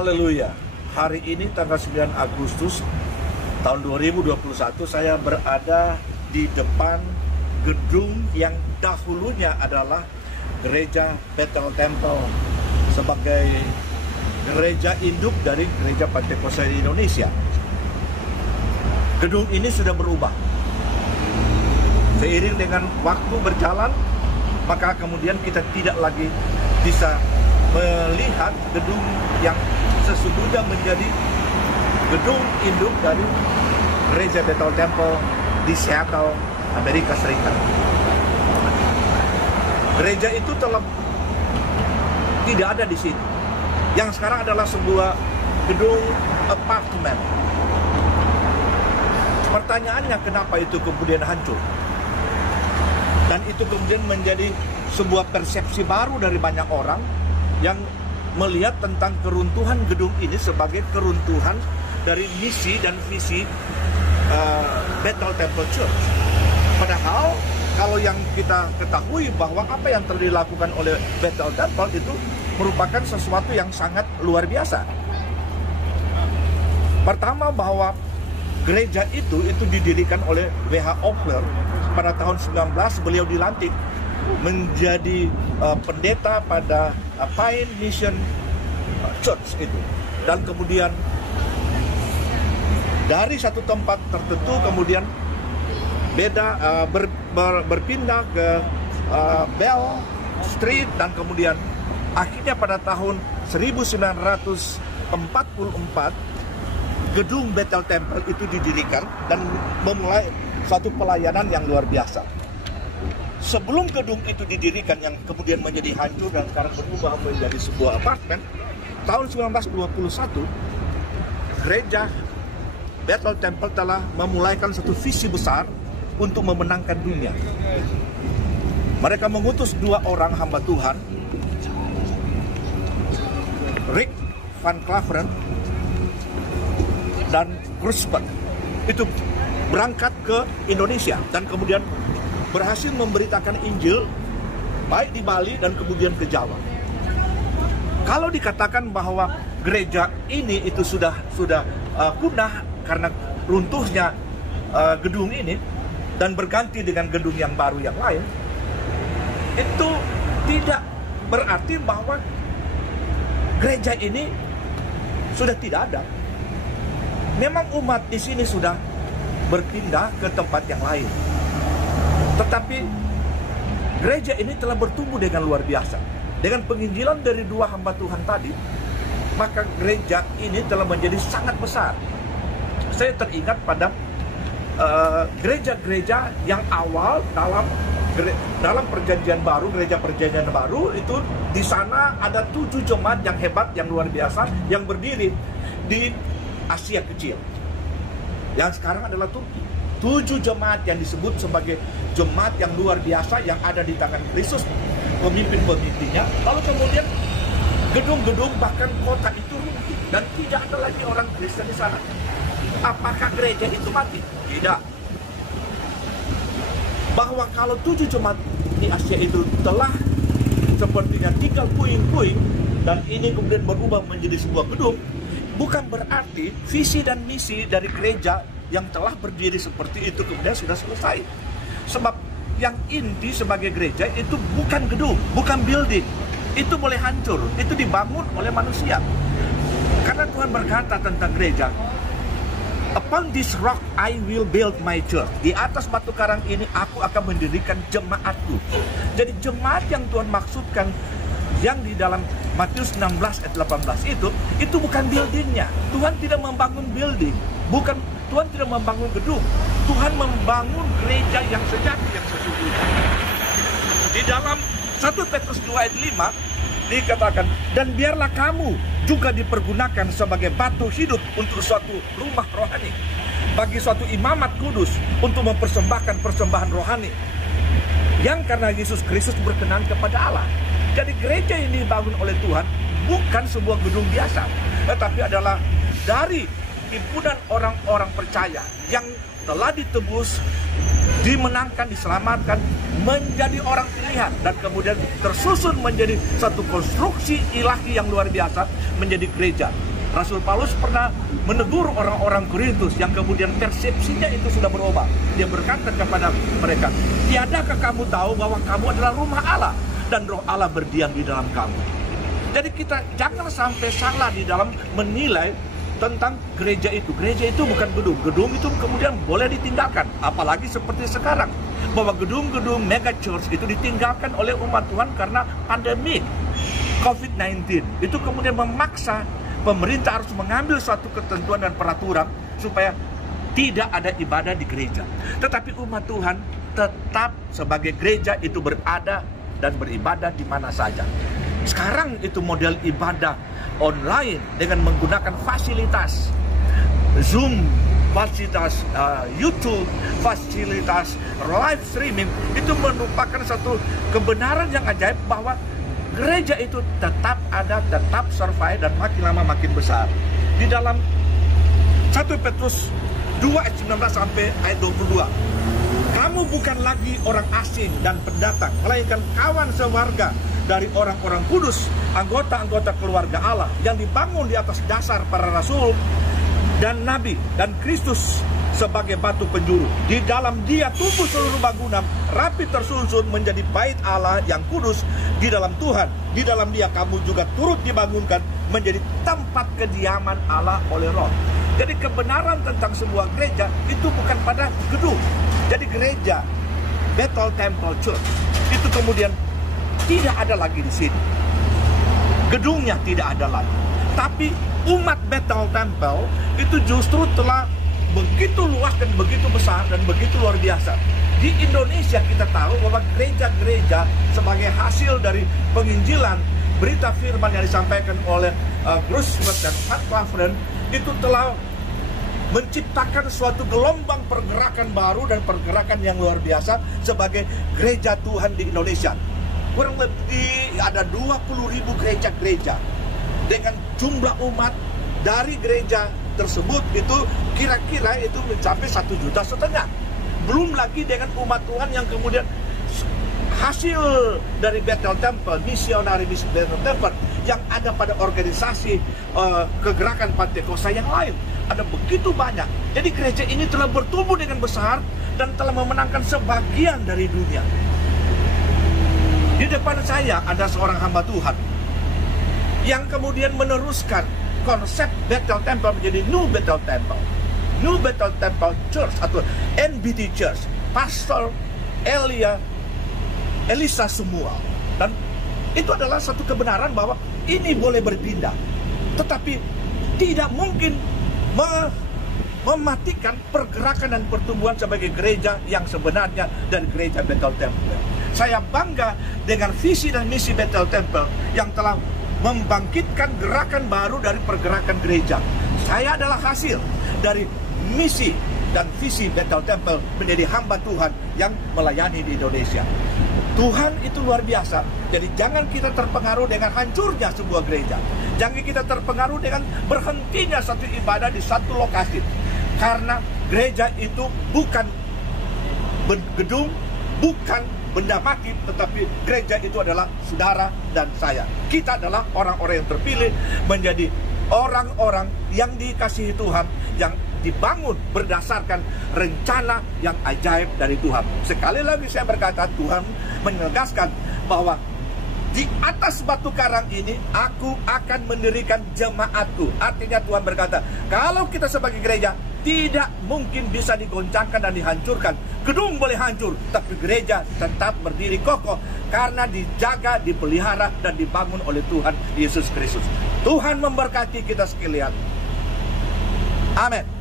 Haleluya. Hari ini tanggal 9 Agustus tahun 2021 saya berada di depan gedung yang dahulunya adalah Gereja Bethel Temple sebagai gereja induk dari Gereja Pentakosta di Indonesia. Gedung ini sudah berubah. Seiring dengan waktu berjalan, maka kemudian kita tidak lagi bisa melihat gedung yang sesungguhnya menjadi gedung induk dari Gereja Bethel Temple di Seattle, Amerika Serikat. Gereja itu telah tidak ada di sini. Yang sekarang adalah sebuah gedung apartemen. Pertanyaannya, kenapa itu kemudian hancur? Dan itu kemudian menjadi sebuah persepsi baru dari banyak orang yang melihat tentang keruntuhan gedung ini sebagai keruntuhan dari misi dan visi Bethel Temple Church. Padahal kalau yang kita ketahui bahwa apa yang telah dilakukan oleh Bethel Temple itu merupakan sesuatu yang sangat luar biasa. Pertama, bahwa gereja itu didirikan oleh W.H. Ofler pada tahun 19. Beliau dilantik menjadi pendeta pada Pine Mission Church itu, dan kemudian dari satu tempat tertentu kemudian berpindah ke Bell Street, dan kemudian akhirnya pada tahun 1944 gedung Bethel Temple itu didirikan dan memulai suatu pelayanan yang luar biasa. Sebelum gedung itu didirikan yang kemudian menjadi hancur dan sekarang berubah menjadi sebuah apartemen, tahun 1921 Gereja Bethel Temple telah memulaikan satu visi besar untuk memenangkan dunia. Mereka mengutus dua orang hamba Tuhan, Rick Van Claveren dan Krusper, itu berangkat ke Indonesia dan kemudian berhasil memberitakan Injil baik di Bali dan kemudian ke Jawa. Kalau dikatakan bahwa gereja ini itu sudah punah karena runtuhnya gedung ini dan berganti dengan gedung yang baru yang lain, itu tidak berarti bahwa gereja ini sudah tidak ada. Memang umat di sini sudah berpindah ke tempat yang lain. Tetapi gereja ini telah bertumbuh dengan luar biasa. Dengan penginjilan dari dua hamba Tuhan tadi, maka gereja ini telah menjadi sangat besar. Saya teringat pada gereja-gereja yang awal dalam perjanjian baru, gereja perjanjian baru itu di sana ada 7 jemaat yang hebat, yang luar biasa, yang berdiri di Asia Kecil. Yang sekarang adalah Turki. 7 jemaat yang disebut sebagai jemaat yang luar biasa yang ada di tangan Kristus, pemimpin-pemimpinnya. Lalu kemudian gedung-gedung bahkan kota itu runtuh dan tidak ada lagi orang Kristen di sana. Apakah gereja itu mati? Tidak. Bahwa kalau 7 jemaat di Asia itu telah sepertinya tinggal puing-puing dan ini kemudian berubah menjadi sebuah gedung, bukan berarti visi dan misi dari gereja yang telah berdiri seperti itu kemudian sudah selesai. Sebab yang inti sebagai gereja itu bukan gedung, bukan building. Itu boleh hancur, itu dibangun oleh manusia. Karena Tuhan berkata tentang gereja, "Upon this rock I will build my church." Di atas batu karang ini aku akan mendirikan jemaatku. Jadi jemaat yang Tuhan maksudkan yang di dalam Matius 16 ayat 18 itu bukan buildingnya. Tuhan tidak membangun building, bukan, Tuhan tidak membangun gedung. Tuhan membangun gereja yang sejati, yang sesungguhnya. Di dalam 1 Petrus 2 ayat 5 dikatakan, "Dan biarlah kamu juga dipergunakan sebagai batu hidup untuk suatu rumah rohani, bagi suatu imamat kudus untuk mempersembahkan persembahan rohani, yang karena Yesus Kristus berkenan kepada Allah." Jadi gereja ini dibangun oleh Tuhan bukan sebuah gedung biasa, tetapi adalah dari himpunan orang-orang percaya yang telah ditebus, dimenangkan, diselamatkan, menjadi orang pilihan, dan kemudian tersusun menjadi satu konstruksi ilahi yang luar biasa, menjadi gereja. Rasul Paulus pernah menegur orang-orang Korintus yang kemudian persepsinya itu sudah berubah. Dia berkata kepada mereka, tiadakah kamu tahu bahwa kamu adalah rumah Allah dan Roh Allah berdiam di dalam kamu. Jadi kita jangan sampai salah di dalam menilai tentang gereja itu. Gereja itu bukan gedung. Gedung itu kemudian boleh ditinggalkan. Apalagi seperti sekarang, bahwa gedung-gedung mega church itu ditinggalkan oleh umat Tuhan karena pandemi COVID-19. Itu kemudian memaksa pemerintah harus mengambil suatu ketentuan dan peraturan supaya tidak ada ibadah di gereja. Tetapi umat Tuhan tetap sebagai gereja itu berada dan beribadah di mana saja. Sekarang itu model ibadah online dengan menggunakan fasilitas Zoom, fasilitas YouTube, fasilitas live streaming, itu merupakan satu kebenaran yang ajaib bahwa gereja itu tetap ada, tetap survive, dan makin lama makin besar. Di dalam 1 Petrus 2 ayat 19 sampai ayat 22, kamu bukan lagi orang asing dan pendatang, melainkan kawan sewarga dari orang-orang kudus, anggota-anggota keluarga Allah yang dibangun di atas dasar para rasul dan nabi, dan Kristus sebagai batu penjuru. Di dalam Dia tumbuh seluruh bangunan rapi tersusun menjadi bait Allah yang kudus di dalam Tuhan. Di dalam Dia kamu juga turut dibangunkan menjadi tempat kediaman Allah oleh Roh. Jadi kebenaran tentang sebuah gereja itu bukan pada gedung. Jadi gereja Bethel Temple Church itu kemudian tidak ada lagi di sini. Gedungnya tidak ada lagi. Tapi umat Bethel Temple itu justru telah begitu luas dan begitu besar dan begitu luar biasa. Di Indonesia kita tahu bahwa gereja-gereja sebagai hasil dari penginjilan berita firman yang disampaikan oleh Bruce Smith dan Pat Claveren itu telah menciptakan suatu gelombang pergerakan baru dan pergerakan yang luar biasa sebagai gereja Tuhan di Indonesia. Kurang lebih ada 20.000 gereja-gereja dengan jumlah umat dari gereja tersebut itu kira-kira itu mencapai 1,5 juta. Belum lagi dengan umat Tuhan yang kemudian hasil dari Bethel Temple, misionari Bethel Temple yang ada pada organisasi kegerakan Pantekosta yang lain. Ada begitu banyak. Jadi gereja ini telah bertumbuh dengan besar dan telah memenangkan sebagian dari dunia. Di depan saya ada seorang hamba Tuhan yang kemudian meneruskan konsep Bethel Temple menjadi New Bethel Temple. New Bethel Temple Church atau NBT Church, Pastor Elisa Samuel. Dan itu adalah satu kebenaran bahwa ini boleh berpindah, tetapi tidak mungkin mematikan pergerakan dan pertumbuhan sebagai gereja yang sebenarnya dari gereja Bethel Temple. Saya bangga dengan visi dan misi Bethel Temple yang telah membangkitkan gerakan baru dari pergerakan gereja. Saya adalah hasil dari misi dan visi Bethel Temple menjadi hamba Tuhan yang melayani di Indonesia. Tuhan itu luar biasa. Jadi jangan kita terpengaruh dengan hancurnya sebuah gereja. Jangan kita terpengaruh dengan berhentinya satu ibadah di satu lokasi. Karena gereja itu bukan gedung, bukan benda mati, tetapi gereja itu adalah saudara dan saya. Kita adalah orang-orang yang terpilih menjadi orang-orang yang dikasihi Tuhan, yang dibangun berdasarkan rencana yang ajaib dari Tuhan. Sekali lagi saya berkata, Tuhan menegaskan bahwa di atas batu karang ini aku akan mendirikan jemaatku. Artinya Tuhan berkata, kalau kita sebagai gereja tidak mungkin bisa digoncangkan dan dihancurkan. Gedung boleh hancur, tapi gereja tetap berdiri kokoh karena dijaga, dipelihara, dan dibangun oleh Tuhan Yesus Kristus. Tuhan memberkati kita sekalian. Amin.